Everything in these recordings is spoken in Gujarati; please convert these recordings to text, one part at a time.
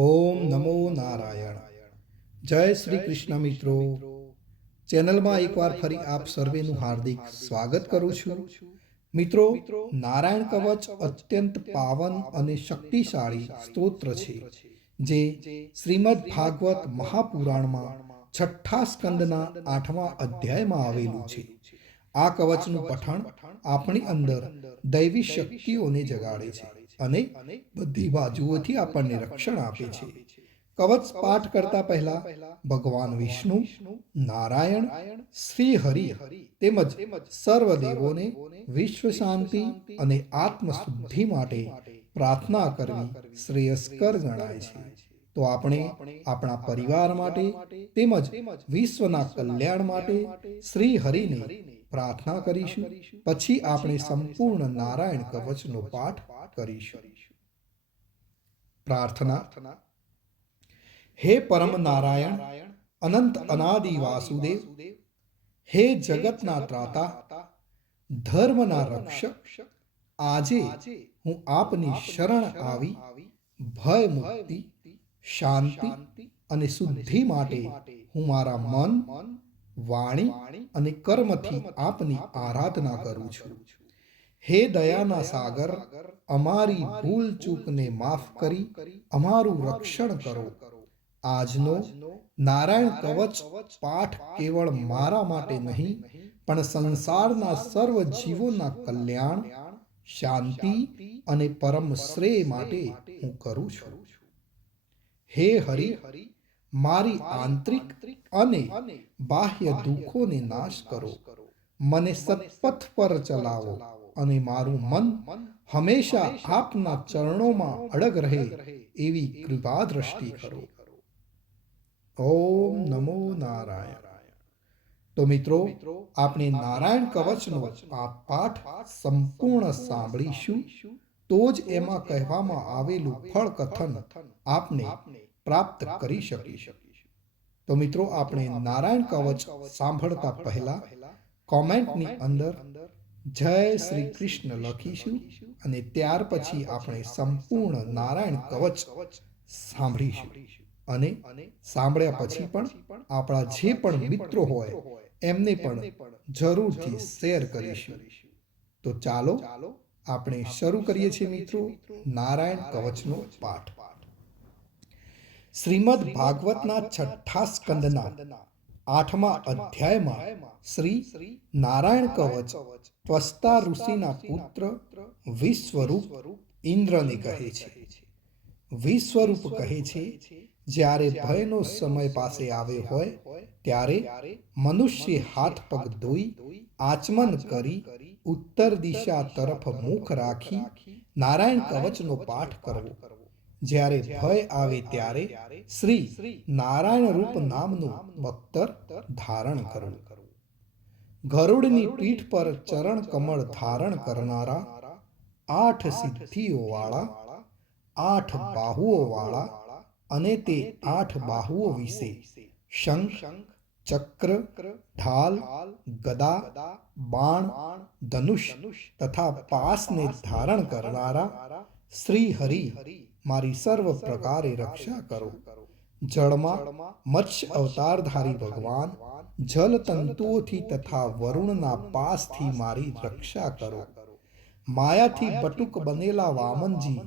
ઓમ નમો નારાયણ. જય શ્રી કૃષ્ણ મિત્રો. ચેનલમાં એકવાર ફરી આપ સર્વેનું હાર્દિક સ્વાગત કરું છું. મિત્રો, નારાયણ કવચ અત્યંત પાવન અને શક્તિશાળી સ્તોત્ર છે, જે શ્રીમદ ભાગવત મહાપુરાણમાં છઠ્ઠા સ્કંદના 8મા અધ્યાયમાં આવેલું છે. આ કવચનું પઠણ આપણી અંદર દૈવી શક્તિઓને જગાડે છે અને બધી બાજુઓથી આપણને રક્ષણ આપે છે. કવચ પાઠ કરતા પહેલા ભગવાન વિષ્ણુ, નારાયણ, શ્રી હરિ તેમજ સર્વ દેવોને વિશ્વ શાંતિ અને આત્મશુદ્ધિ માટે પ્રાર્થના કરવી શ્રેયસ્કર ગણાય છે. તો આપણે આપણા પરિવાર માટે તેમજ વિશ્વના કલ્યાણ માટે શ્રી હરિને પ્રાર્થના કરીશું. પછી આપણે સંપૂર્ણ નારાયણ કવચનો પાઠ કરીશું. પ્રાર્થના. હે પરમ નારાયણ, અનંત અનાદિ વાસુદેવ, હે જગતના ત્રાતા, ધર્મના રક્ષક, આજે હું આપની શરણ આવી ભય મુક્તિ, શાંતિ અને શુદ્ધિ માટે હું મારા મન, વાણી અને કર્મથી આપની આરાધના કરું છું. હે દયાના સાગર, અમારી ભૂલ ચૂકને માફ કરી અમારું રક્ષણ કરો. આજનો નારાયણ કવચ પાઠ કેવળ મારા માટે નહીં, પણ સંસારના સર્વ જીવોના કલ્યાણ, શાંતિ અને પરમ શ્રેય માટે હું કરું છું. હે હરિ, મારી આંતરિક અને બાહ્ય દુઃખોને નાશ કરો. મને સત્પથ પર ચલાવો અને મારું મન હંમેશા આપના ચરણોમાં અડગ રહે એવી કૃપા દ્રષ્ટિ કરો. ઓમ નમો નારાયણ. તો મિત્રો, આપણે નારાયણ કવચનો આ પાઠ સંપૂર્ણ સાંભળીશું, તો જ એમાં કહેવામાં આવેલું ફળ કથન આપને પ્રાપ્ત કરી શકીશું. તો મિત્રો, આપણે નારાયણ કવચ સાંભળતા પહેલા કોમેન્ટની અંદર જય શ્રી કૃષ્ણ લખીશું અને ત્યાર પછી આપણે સંપૂર્ણ નારાયણ કવચ સાંભળીશું. અને સાંભળ્યા પછી પણ આપણા જે પણ મિત્રો હોય એમને પણ જરૂરથી શેર કરીશું. તો ચાલો આપણે શરૂ કરીએ છીએ મિત્રો નારાયણ કવચનો પાઠ. શ્રીમદ ભાગવતના છઠ્ઠા સ્કંદના 8મા અધ્યાયમાં શ્રી નારાયણ કવચ ત્વષ્ટા ઋષિના પુત્ર વિશ્વરૂપ ઇન્દ્રને કહે છે. વિશ્વરૂપ કહે છે, જ્યારે ભયનો સમય પાસે આવ્યો હોય ત્યારે મનુષ્ય હાથ પગ ધોઈ આચમન કરી ઉત્તર દિશા તરફ મુખ રાખી નારાયણ કવચનો પાઠ કરવો. જ્યારે ભય આવે ત્યારે શ્રી નારાયણ રૂપ નામનું બખ્તર ધારણ કરવું. ગરુડની પીઠ પર ચરણ કમળ ધારણ કરનારા, 8 સિદ્ધિઓ વાળા, 8 બાહુઓ વાળા અને તે 8 બાહુઓ વિશે શંખ, ચક્ર, ઢાલ, ગદા, બાણ, ધનુષ તથા પાસને ધારણ કરનારા શ્રી હરિ મારી સર્વ પ્રકારે રક્ષા કરો. જળમાં મત્સ્ય અવતારધારી ભગવાન જલ તંતુઓથી તથા વરુણના પાસથી મારી રક્ષા કરો. માયાથી બટુક બનેલા વામનજી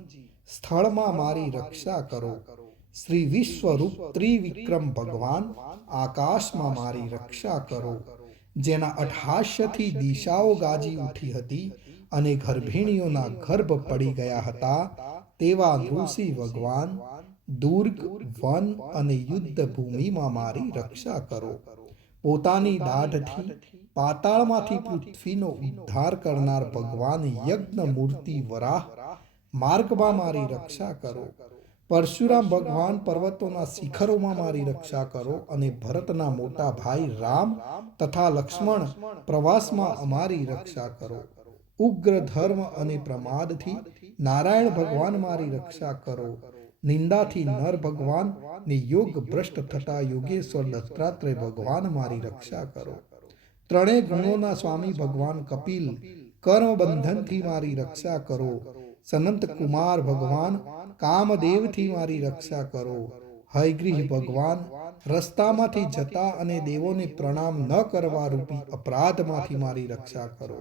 સ્થળમાં મારી રક્ષા કરો. શ્રી વિશ્વરૂપ ત્રિવિક્રમ ભગવાન આકાશમાં મારી રક્ષા કરો. જેના અઠહાસ્યથી દિશાઓ ગાજી ઉઠી હતી અને ગર્ભિણીઓના ગર્ભ પડી ગયા હતા, તેવા ઋષિ ભગવાન દુર્ગ, વન અને યુદ્ધ ભૂમિમાં મારી રક્ષા કરો. પોતાની દાઢથી પાતાળમાંથી પૃથ્વીનો ઉદ્ધાર કરનાર ભગવાન યજ્ઞ મૂર્તિ વરાહ માર્ગમાં મારી રક્ષા કરો. પરશુરામ ભગવાન પર્વતોના શિખરોમાં મારી રક્ષા કરો અને ભરતના મોટા ભાઈ રામ તથા લક્ષ્મણ પ્રવાસમાં અમારી રક્ષા કરો. ઉગ્ર ધર્મ અને પ્રમાદથી નારાયણ ભગવાન મારી રક્ષા કરો. નિંદાથી નર ભગવાન ને યોગ ભ્રષ્ટ થતા યોગેશ્વર દત્તાત્રેય ભગવાન મારી રક્ષા કરો. ત્રણેય ગુણોના સ્વામી ભગવાન કપિલ કર્મ બંધનથી મારી રક્ષા કરો. સનંત કુમાર ભગવાન કામદેવથી મારી રક્ષા કરો. હયગ્રીહ ભગવાન, રસ્તામાંથી જતા અને દેવોને પ્રણામ ન કરવા રૂપી અપરાધમાંથી મારી રક્ષા કરો.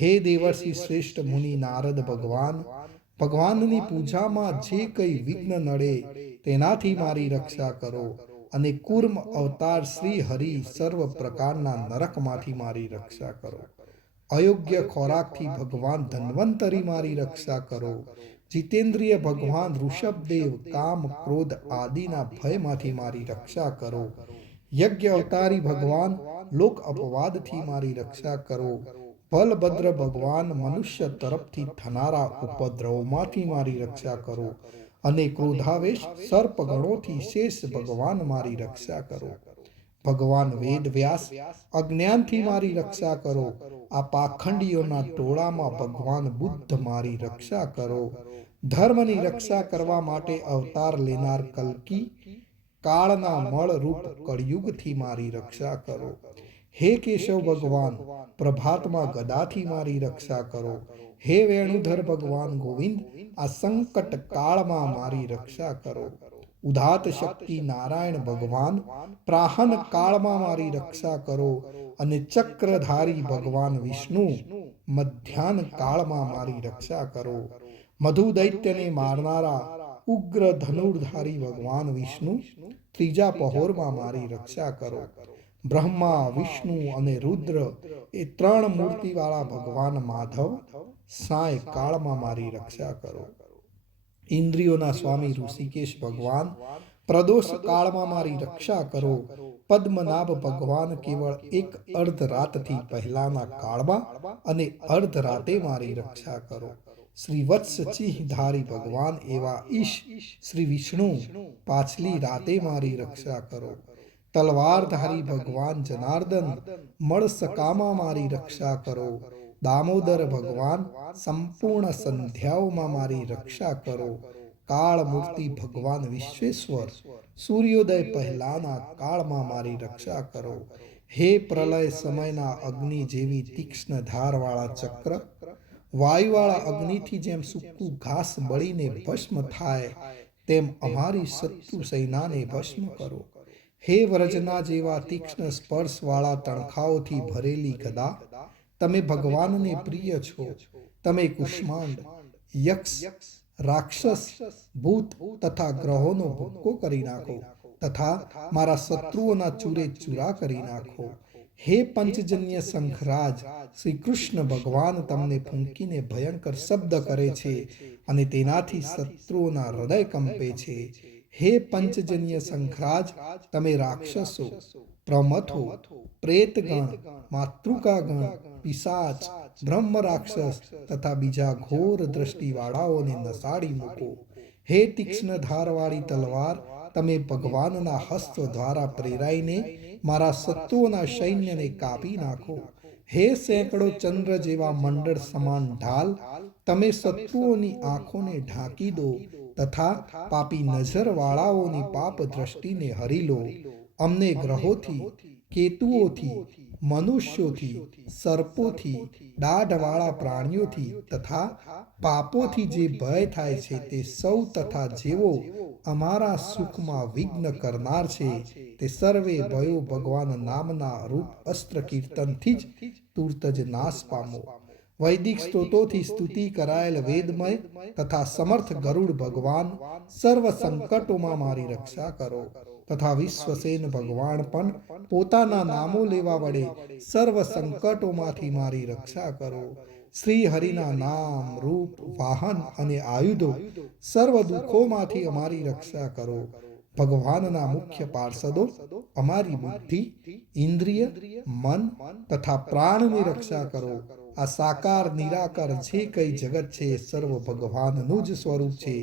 હે દેવર્ષિ શ્રેષ્ઠ મુનિ નારદ ભગવાન, ભગવાનની પૂજામાં જે કંઈ વિઘ્ન નડે તેનાથી મારી રક્ષા કરો. અને કૂર્મ અવતાર શ્રી હરિ સર્વ પ્રકારના નરકમાંથી મારી રક્ષા કરો. અયોગ્ય ખોરાકથી ભગવાન ધન્વંતરી મારી રક્ષા કરો. જીતેન્દ્રિય ભગવાન ઋષભદેવ કામ ક્રોધ આદિના ભયમાંથી મારી રક્ષા કરો. યજ્ઞ અવતારી ભગવાન લોક અપવાદથી મારી રક્ષા કરો. બલભદ્ર ભગવાન મનુષ્ય તરફથી થનારા ઉપદ્રવમાંથી મારી રક્ષા કરો. અને ક્રોધાવેશ સર્પગણોથી શેષ ભગવાન મારી રક્ષા કરો. ભગવાન વેદ વ્યાસ અજ્ઞાનથી મારી રક્ષા કરો. આ પાખંડીઓના ટોળામાં ભગવાન બુદ્ધ મારી રક્ષા કરો. ધર્મની રક્ષા કરવા માટે અવતાર લેનાર કલ્કી કાળના મળ રૂપ કળયુગથી મારી રક્ષા કરો. હે કેશવ ભગવાન, પ્રભાતમાં ગદાથી મારી રક્ષા કરો. હે વેણુધર ભગવાન ગોવિંદ, આ સંકટ કાળમાં મારી રક્ષા કરો. ઉદાત શક્તિ નારાયણ ભગવાન, પ્રાહન કાળમાં મારી રક્ષા કરો. અને ચક્રધારી ભગવાન વિષ્ણુ, મધ્યાહન કાળમાં મારી રક્ષા કરો. મધુ દૈત્યને મારનારા ઉગ્ર ધનુર્ધારી ભગવાન વિષ્ણુ, ત્રીજા પહોરમાં મારી રક્ષા કરો. બ્રહ્મા વિષ્ણુ અને રુદ્ર એ ત્રણ મૂર્તિવાળા ભગવાન માધવ, સાય કાળમાં મારી રક્ષા કરો. ઇન્દ્રિયોના સ્વામી ઋષિકેશ ભગવાન, પ્રદોષ કાળમાં મારી રક્ષા કરો. પદ્મનાભ ભગવાન કેવળ એક અર્ધ રાતથી પહેલાના કાળમાં અને અર્ધ રાતે મારી રક્ષા કરો. શ્રી વત્સ ચિહ્નધારી ભગવાન એવા ઈશ શ્રી વિષ્ણુ, પાછલી રાતે મારી રક્ષા કરો. તલવારધારી ભગવાન જનાર્દન, મળસકામાં મારી રક્ષા કરો. દામોદર ભગવાન, સંપૂર્ણ સંધ્યાઓમાં મારી રક્ષા કરો. કાળમૂર્તિ ભગવાન વિશ્વેશ્વર, સૂર્યોદય પહેલાના કાળમાં મારી રક્ષા કરો. હે પ્રલય સમયના અગ્નિ જેવી તીક્ષ્ણ ધારવાળા ચક્ર, વાયુવાળા અગ્નિથી જેમ સૂકું ઘાસ બળીને ભસ્મ થાય તેમ અમારી શત્રુ સેનાને ભસ્મ કરો. હે વ્રજના જેવા તીક્ષ્ણ સ્પર્શવાળા તણખાઓથી ભરેલી ગદા, તમે ભગવાનને પ્રિય છો. તમે કુષ્માંડ, યક્ષ, રાક્ષસ, ભૂત તથા ગ્રહોનો ભૂક્કો કરી નાખો તથા મારા શત્રુઓના ચૂરે ચૂરા કરી નાખો. હે પંચજન્ય શંખરાજ, શ્રી કૃષ્ણ ભગવાન તમને ફૂંકીને ભયંકર શબ્દ કરે છે અને તેનાથી શત્રુઓના હૃદય કંપે છે. હે પંચજન્ય શંખરાજ, તમે રાક્ષસો, પ્રમથો, પ્રેતગણ, માતૃકાગણ, પિશાચ, બ્રહ્મ રાક્ષસ તથા બીજા ઘોર દ્રષ્ટિવાળાઓને નસાડી મૂકો. હે તીક્ષ્ણ ધારવાળી તલવાર, તમે ભગવાનના હસ્ત દ્વારા પ્રેરાઈને મારા શત્રુઓના સૈન્યને કાપી નાખો. હે સેંકડો ચંદ્ર જેવા મંડળ સમાન ઢાલ, તમે શત્રુઓની આંખોને ઢાંકી દો તથા પાપી નજરવાળાઓની પાપ દ્રષ્ટિને હરી લો. અમને ગ્રહોથી, કેતુઓથી, મનુષ્યોથી, સર્પોથી, દાઢવાળા પ્રાણીઓથી તથા પાપોથી જે ભય થાય છે તે સૌ તથા જેવો અમારા સુખમાં વિઘ્ન કરનાર છે તે સર્વે ભયો ભગવાન નામના રૂપ અસ્ત્ર કીર્તનથી જ તુર્ત જ નાશ પામો. વૈદિક સ્ત્રોતોથી સ્તુતિ કરાયેલ વેદમય તથા સમર્થ ગરુડ ભગવાન, સર્વ સંકટોમાં મારી રક્ષા કરો. તથા વિશ્વસેન ભગવાન પણ પોતાના નામો લેવા વડે સર્વ સંકટોમાંથી મારી રક્ષા કરો. શ્રી હરિના નામ, રૂપ, વાહન અને આયુધો સર્વ દુઃખોમાંથી અમારી રક્ષા કરો. ભગવાનના મુખ્ય પાર્ષદો અમારી બુદ્ધિ, ઇન્દ્રિય, મન તથા પ્રાણની રક્ષા કરો. આ સાકાર નિરાકાર જે કંઈ જગત છે સર્વ ભગવાનનું જ સ્વરૂપ છે.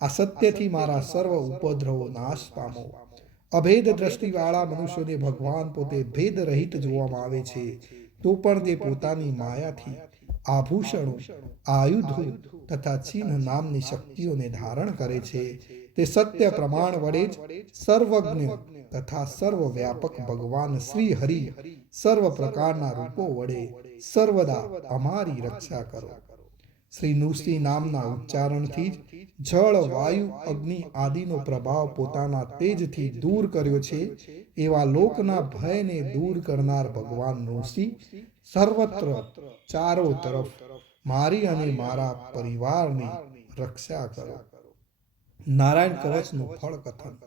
આ સત્યથી મારા સર્વ ઉપદ્રવો નાશ પામો. અભેદ દ્રષ્ટિવાળા મનુષ્યોને ભગવાન પોતે ભેદ રહિત જોવામાં આવે છે, તો પણ તે પોતાની માયાથી આભૂષણો, આયુધો તથા ચિહ્ન નામની શક્તિઓને ધારણ કરે છે. તે સત્ય પ્રમાણ વડે જ સર્વજ્ઞ તથા સર્વવ્યાપક ભગવાન શ્રી હરિ સર્વ પ્રકારના રૂપો વડે સર્વદા અમારી રક્ષા કરો. શ્રી નૃસિંહ નામના ઉચ્ચારણથી જ જળ વાયુ અગ્નિ આદિનો પ્રભાવ પોતાના તેજથી દૂર કર્યો છે એવા લોકના ભયને દૂર કરનાર ભગવાન નૃસિંહ સર્વત્ર ચારો તરફ મારી અને મારા પરિવારની રક્ષા કરો. નારાયણ કવચનું ફળ કથન.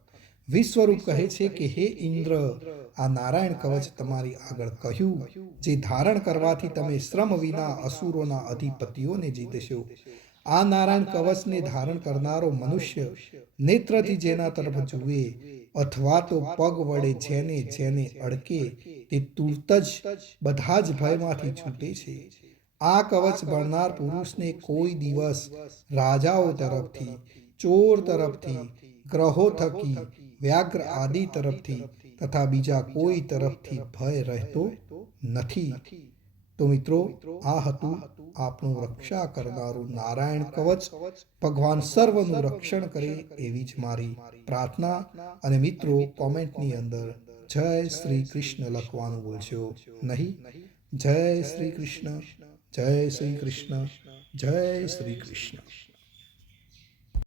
વિશ્વરૂપ કહે છે કે હે ઇન્દ્ર, આ નારાયણ કવચ તમારી આગળ કહ્યું જે ધારણ કરવાથી તમે શ્રમ વિના અસુરોના અધિપતિઓને જીતશો. આ નારાયણ કવચને ધારણ કરનારો મનુષ્ય નેત્રથી જેના તરફ જુએ અથવા તો પગ વડે જેને જેને અડકે તે તુરત જ બધા જ ભયમાંથી છૂટે છે. આ કવચ ભણનાર પુરુષને કોઈ દિવસ રાજાઓ તરફથી, ચોર તરફથી, ગ્રહો થકી, વ્યાઘ્ર આદિ તરફથી તથા બીજા કોઈ તરફથી ભય રહેતો નથી. તો મિત્રો, આ હતું આપણું રક્ષા કરનારું નારાયણ કવચ. ભગવાન સર્વનું રક્ષણ કરે એવી જ મારી પ્રાર્થના. અને મિત્રો, કોમેન્ટની અંદર જય શ્રી કૃષ્ણ લખવાનું ભૂલશો નહીં. જય શ્રી કૃષ્ણ, જય શ્રી કૃષ્ણ, જય શ્રી કૃષ્ણ.